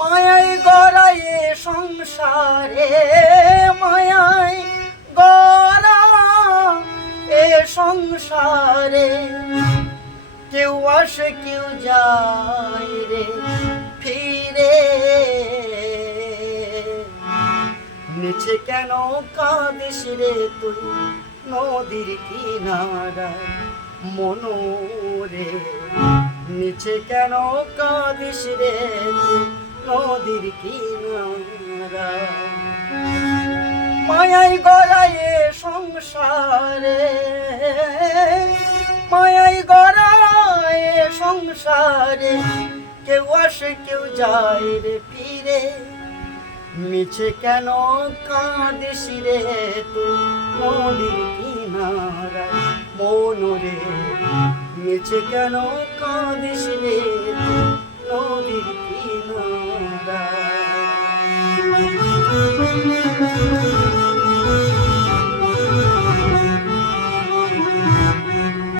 মায়ায় গড়ায় সংসারে, মায়ায় গড়া এ সংসারে, কেউ আসে কেউ যায় রে ফিরে। নিচে কেন কাঁদিস রে তুই নদীর কিনারায় মনোরে, নিচে কেন কাঁদিস রে তুই নদীর কিনারায়। মায়ায় গড়ায় সংসারে, মায়ায় গড়ায় সংসারে, কেউ আসে কেউ যায় রে ফিরে। মিছে কেন কাঁদিস রে তুই নদীর কিনারায় মনোরে, মিছে কেন কাঁদিস রে তুই নদীর কিনারায়।